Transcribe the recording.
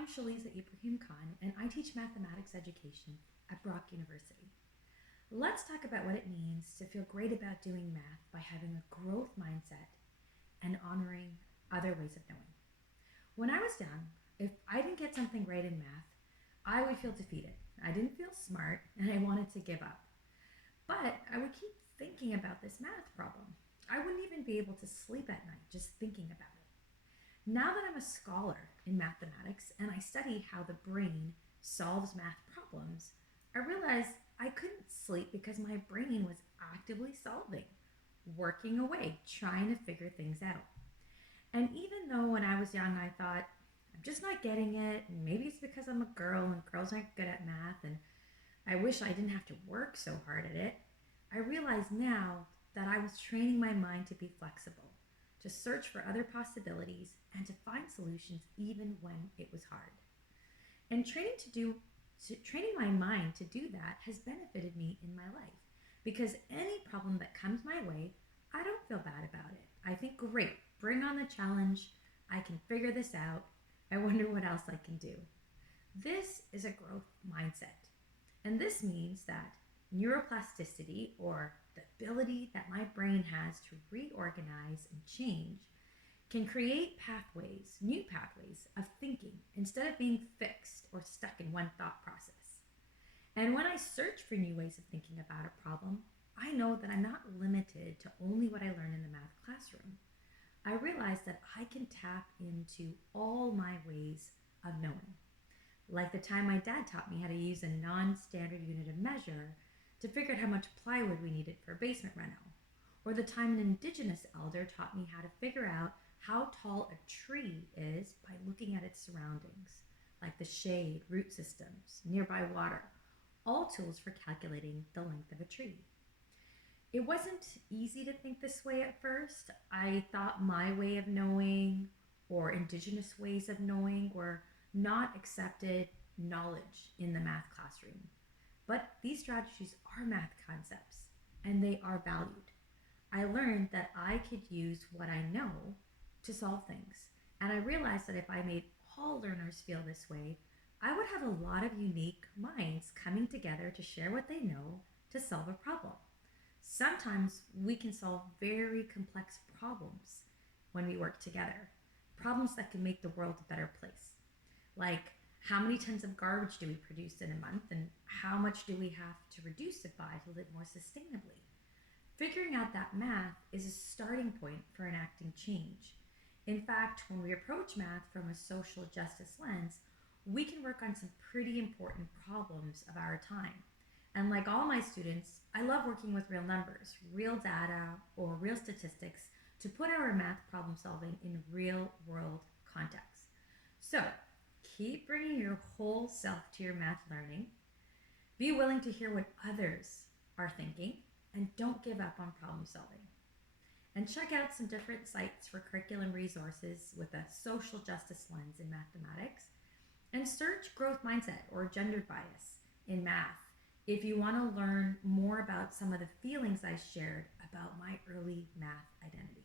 I'm Shaliza Ibrahim Khan, and I teach mathematics education at Brock University. Let's talk about what it means to feel great about doing math by having a growth mindset and honoring other ways of knowing. When I was young, if I didn't get something right in math, I would feel defeated. I didn't feel smart, and I wanted to give up. But I would keep thinking about this math problem. I wouldn't even be able to sleep at night just thinking about it. Now that I'm a scholar in mathematics and I study how the brain solves math problems, I realize I couldn't sleep because my brain was actively solving, working away, trying to figure things out. And even though when I was young I thought, I'm just not getting it, and maybe it's because I'm a girl and girls aren't good at math, and I wish I didn't have to work so hard at it, I realize now that I was training my mind to be flexible, to search for other possibilities, and to find solutions even when it was hard. And training my mind to do that has benefited me in my life because any problem that comes my way, I don't feel bad about it. I think, great, bring on the challenge. I can figure this out. I wonder what else I can do. This is a growth mindset. And this means that neuroplasticity, or the ability that my brain has to reorganize and change, can create pathways, new pathways of thinking instead of being fixed or stuck in one thought process. And when I search for new ways of thinking about a problem, I know that I'm not limited to only what I learn in the math classroom. I realize that I can tap into all my ways of knowing. Like the time my dad taught me how to use a non-standard unit of measure to figure out how much plywood we needed for a basement reno. Or the time an Indigenous elder taught me how to figure out how tall a tree is by looking at its surroundings, like the shade, root systems, nearby water, all tools for calculating the length of a tree. It wasn't easy to think this way at first. I thought my way of knowing or Indigenous ways of knowing were not accepted knowledge in the math classroom. But these strategies are math concepts and they are valued. I learned that I could use what I know to solve things. And I realized that if I made all learners feel this way, I would have a lot of unique minds coming together to share what they know to solve a problem. Sometimes we can solve very complex problems when we work together, problems that can make the world a better place. Like, how many tons of garbage do we produce in a month, and how much do we have to reduce it by to live more sustainably? Figuring out that math is a starting point for enacting change. In fact, when we approach math from a social justice lens, we can work on some pretty important problems of our time. And like all my students, I love working with real numbers, real data, or real statistics to put our math problem solving in real world context. So keep bringing your whole self to your math learning. Be willing to hear what others are thinking, and don't give up on problem solving. And check out some different sites for curriculum resources with a social justice lens in mathematics. And search growth mindset or gendered bias in math if you want to learn more about some of the feelings I shared about my early math identity.